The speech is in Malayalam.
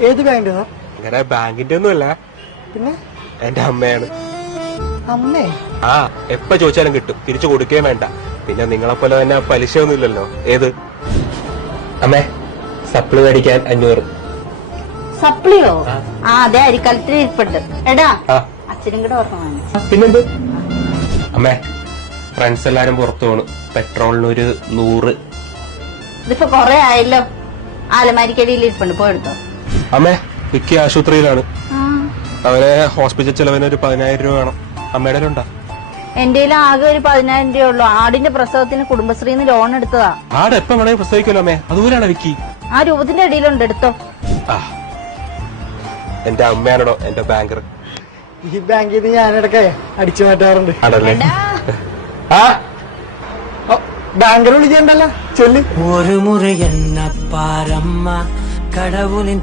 ഏത് ബാങ്കിന്റെ? അങ്ങനെ ബാങ്കിന്റെ ഒന്നുമല്ല, പിന്നെ എന്റെ അമ്മയാണ്. അമ്മേ? ആ, എപ്പ ചോദിച്ചാലും കിട്ടും, തിരിച്ചു കൊടുക്കുകയും വേണ്ട. പിന്നെ നിങ്ങളെ പോലെ തന്നെ പലിശ ഒന്നും ഇല്ലല്ലോ. ഏത് അമ്മേ? സപ്ലി മേടിക്കാൻ 500. സപ്ലിയോ? ആ, അതെ, അരിക്കലത്തിൽ ഇരിപ്പുണ്ട്. എടാ, ആ, അച്ഛനും കൂടെ ഓർമ്മ. പിന്നെന്ത് അമ്മേ? ഫ്രണ്ട്സ് എല്ലാരും പുറത്തു പോണു. പെട്രോളിന് ഒരു 100. ഇതിപ്പോ കൊറേ ആയല്ലോ. ആലമാരിക്കടിയിൽ ഇരിപ്പുണ്ട്, പോയെടുത്തോ. അമ്മേ, വിക്കി ആശുപത്രിയിലാണ്. ആ, അവനെ ഹോസ്പിറ്റൽ ചെലവിന് ഒരു 10,000 രൂപ വേണം. അമ്മയുടെ ഉണ്ടാ? എന്റെ ആകെ ഒരു 10,000 രൂപ ഉള്ളൂ. ആടിന്റെ പ്രസവത്തിന് കുടുംബശ്രീന്ന് ലോൺ എടുത്തതാ. ആടെ എപ്പം വേണമെങ്കിൽ പ്രസവിക്കല്ലോ അമ്മേ. അതുപോലെയാണ് വിക്കി. ആ രൂപത്തിന്റെ അടിയിലുണ്ട്, എടുത്തോ. ആ, എന്റെ അമ്മയാണോ എന്റെ ബാങ്കർ. ഈ ബാങ്കിൽ നിന്ന് ഞാനിടക്കെ അടിച്ചു മാറ്റാറുണ്ട്. ആണല്ലേ? എടാ, ആ, ബാങ്കർ വിളിക്കണ്ടല്ലോ, ചെല്ലി. ஒரு முறை என்ன பாரம்மா கடவுளின்